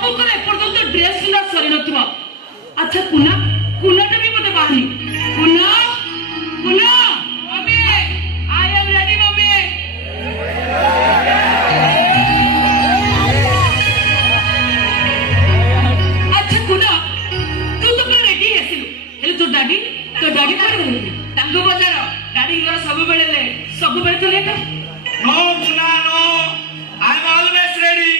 सबुकर एपर्यंत dress सुना सरी नथिबा अच्छा कुना कुनाटा भी मते बाहनी कुना कुना mummy I am ready mummy अच्छा कुना तू तो पूरा रेडी हेसिलु हेले तो डैडी कर गले तांगो बजार डैडी घर सब बेले तो लेट नो कुना नो I am always ready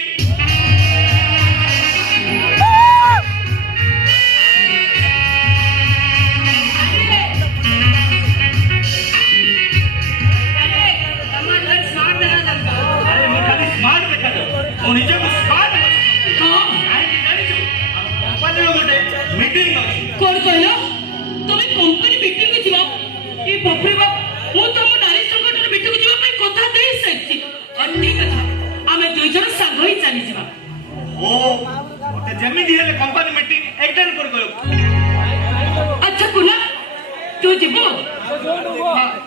company meeting attend कर अच्छा कुना तू जीवो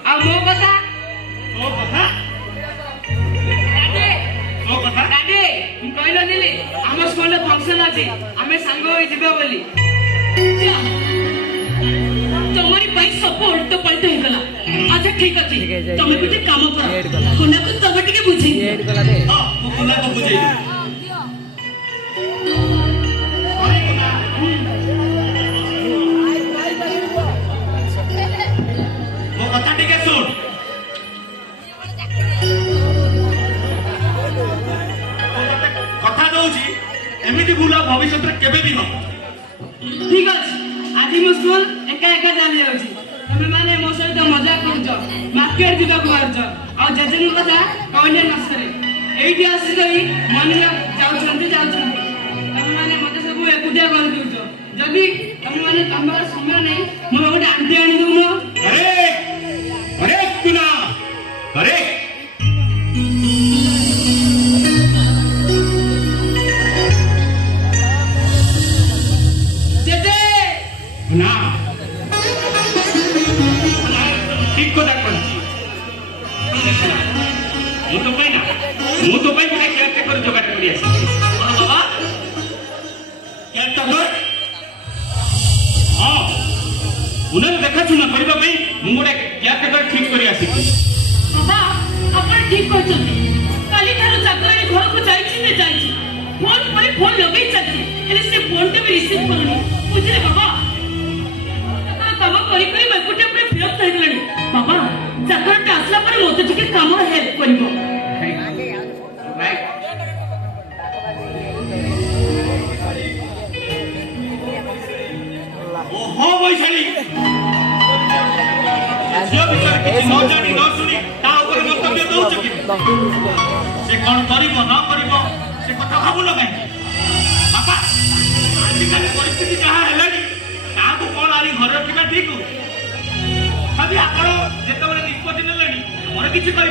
आ मो कथा दादी कहल दिली आम स्कूल फंक्शन अच्छे आम सांग जीव बोली तुम्हारी पाई सब उल्ट पलट होगला अच्छा ठीक अच्छे तुम गोटे काम कर कुना को तुम टिके बुझे कुना को बुझे एमिति भूल भविष्य में केबे भी हो ठीक अछि आज मो स्कूल एका एका जाली अछि तमे माने मो सहित मजा करजो मार्केट जिबा करज आ जजनी कथा कहने नसरे एठी आसी गई माने जाउछंती तमे माने मते सब एकुटिया कर दिउछो जदी तमे माने तमर समय नै मो गोटे आंटी आनी दउनो अरे कुना अरे ना ठीक को देख मु तो भाई गोटे केयरटेकर जोगाड़ कर बाबा केयरटेकर हाँ उन्हें देखा सुना करने मु गोटे केयरटेकर ठीक कर बाबा अपन ठीक कहते काली ठार चाकराणी घर को जाइए फोन पर फोन लगे चलती से फोन टे भी रिसीव करनी बुझे बाबा काम करी करी मैं कुटे अपने विरक्त हो गलनी बाबा चाकरटे आसला पर मोते टिके काम हेल्प करिवो ओहो वैशाली जो विचार किसी न जानी न सुनी ता ऊपर मंतव्य दउछ कि से कोन करिवो न करिवो से कथा भाबु न काई बाबा आजिकल परिस्थिति जहा हेलानी ताको कोन आरी घर रखिबा ठीक अभी आपण जेतबेले निष्पत्ति नेलेनी मोर किछि